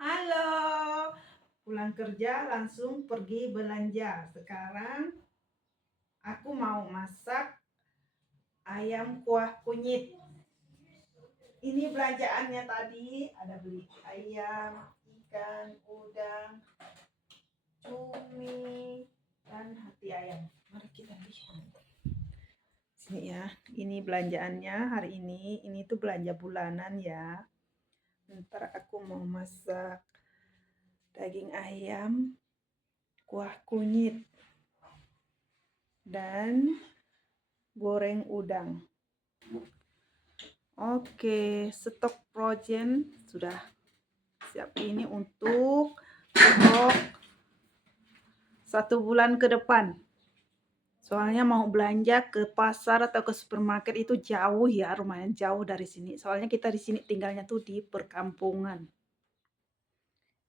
Halo, pulang kerja langsung pergi belanja. Sekarang aku mau masak ayam kuah kunyit. Ini belanjaannya tadi, ada beli ayam, ikan, udang, cumi, dan hati ayam. Mari kita lihat. Sini ya, ini belanjaannya hari ini. Ini tuh belanja bulanan ya. Ntar aku mau masak daging ayam, kuah kunyit, dan goreng udang. Oke, stok frozen sudah siap ini untuk stok 1 bulan ke depan. Soalnya mau belanja ke pasar atau ke supermarket itu jauh ya, lumayan jauh dari sini. Soalnya kita di sini tinggalnya tuh di perkampungan.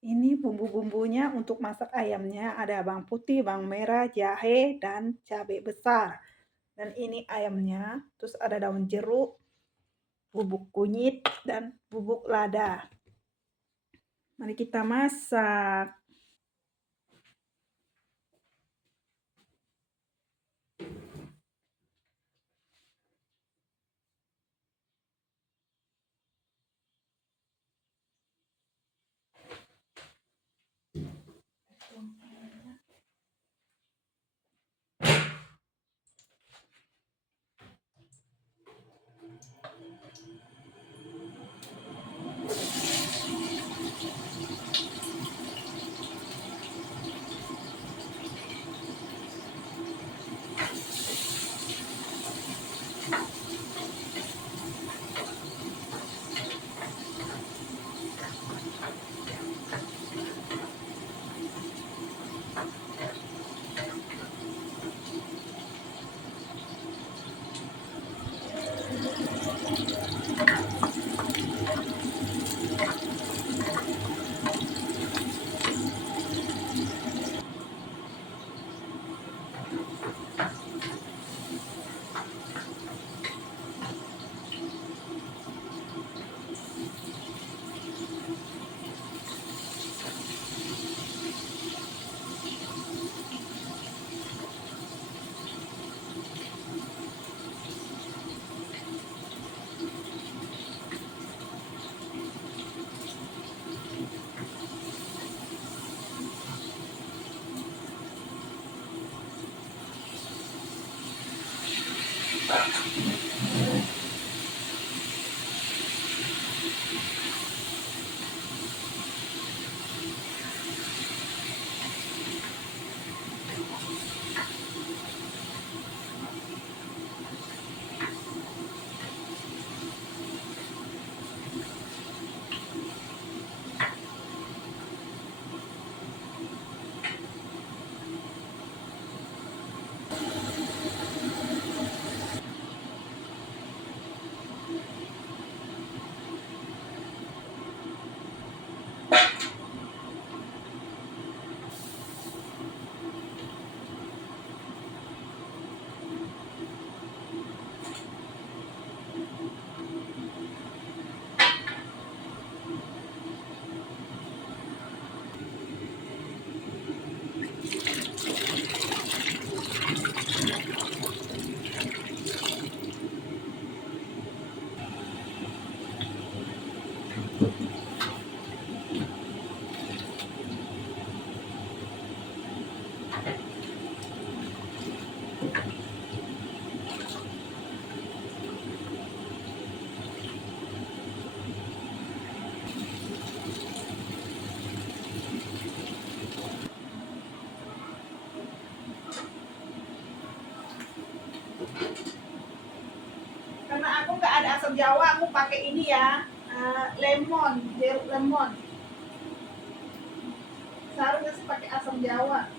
Ini bumbu-bumbunya untuk masak ayamnya ada bawang putih, bawang merah, jahe, dan cabai besar. Dan ini ayamnya, terus ada daun jeruk, bubuk kunyit, dan bubuk lada. Mari kita masak. Karena aku nggak ada asam jawa, aku pakai ini ya, lemon, jeruk lemon. Seharusnya sih pakai asam jawa.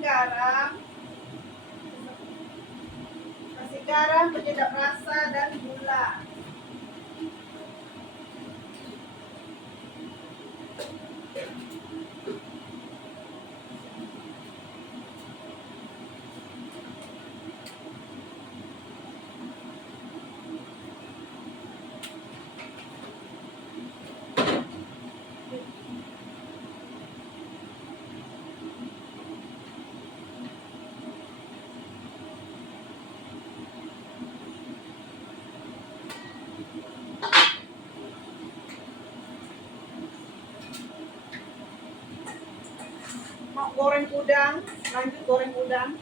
garam, kasih garam, penyedap rasa dan gula. Mau goreng udang, lanjut goreng udang.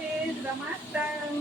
Oke, sudah matang.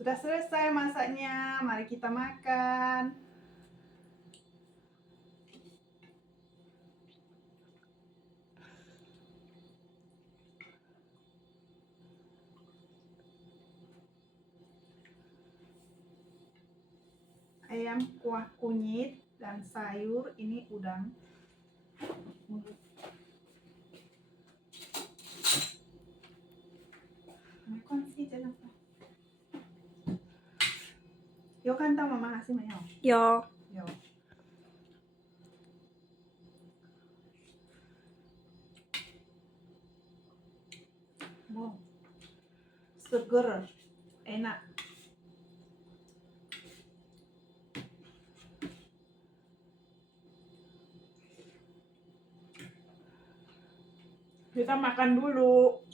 Sudah selesai masaknya, mari kita makan. ayam kuah kunyit dan sayur, ini udang. Yo kan tau mama ngasih maya. Yo. Yo. Wow. Seger, enak. Kita makan dulu.